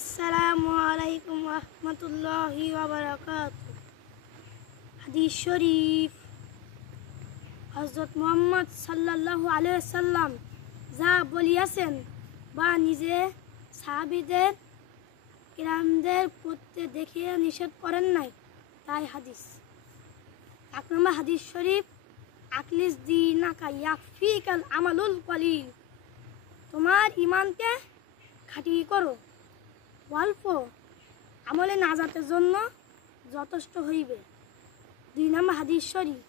আসসালামু আলাইকুম ওয়া রাহমাতুল্লাহি ওয়া বারাকাতুহু। হাদিস শরীফ। হযরত মুহাম্মদ সাল্লাল্লাহু আলাইহি ওয়াসাল্লাম যা বলিয়াছেন বা নিজে সাহাবীদের কিরামদের করতে দেখিয়ে নিষেধ করেন নাই, তাই হাদিস। 1 নম্বর হাদিস শরীফ, আকলিস দীনাকা ইয়াকফিকাল আমালুল কলিল। তোমার ইমানকে খাঁটি করো, অল্প আমলে নাজাতের জন্য যথেষ্ট হইবে। 2 নম্বর হাদিস শরীফ,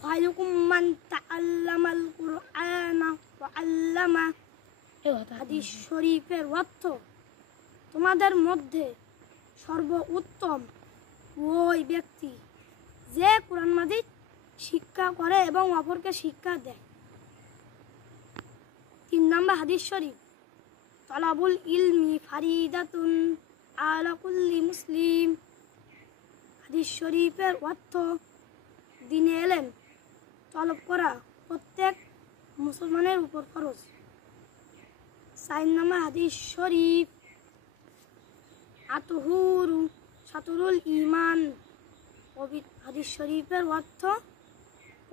খায়রুকুম মান তাআল্লামাল কুরআনা ওয়া আল্লামা। হাদিস শরীফের অর্থ, তোমাদের মধ্যে সর্বোত্তম ওই ব্যক্তি যে কোরআন মাজিদ শিক্ষা করে এবং অপরকে শিক্ষা দেয়। 3 নম্বর হাদিস শরীফ, তালাবুল ইলমি ফারিদাতুন আলা কুল্লি মুসলিম। হাদিস শরীফের অর্থ, দ্বীনে এলেম তলব করা প্রত্যেক মুসলমানের উপর ফরজ। 4 নম্বর হাদিস শরীফ, আতহুরু শাতরুল ঈমান। হাদিস শরীফের অর্থ,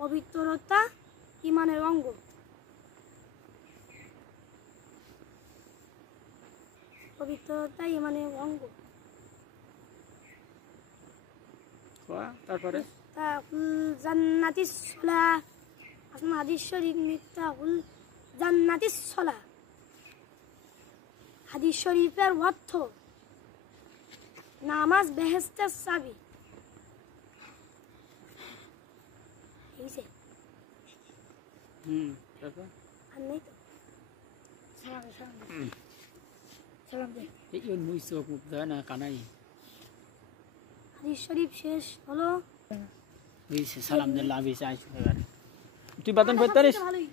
পবিত্রতা ঈমানের অঙ্গ। পবিত্রতা ঈমানের অঙ্গ। তারপরে জান্নাতিস সালাহ। আসলে হাদিস শরীফ, মিফতাহুল জান্নাতিস সালাহ। হাদিস শরীফের অর্থ, নামাজ বেহেশতের চাবি। এইছে তারপর আর নেই তো। সালাম দে। এই মুইছো মুক্তা না কানাই হাদিস শরীফ শেষ হলো। হইছে সালাম দে লাভিছে আইছো এবারে তুই বাদন পড়তারিস। ভালোই।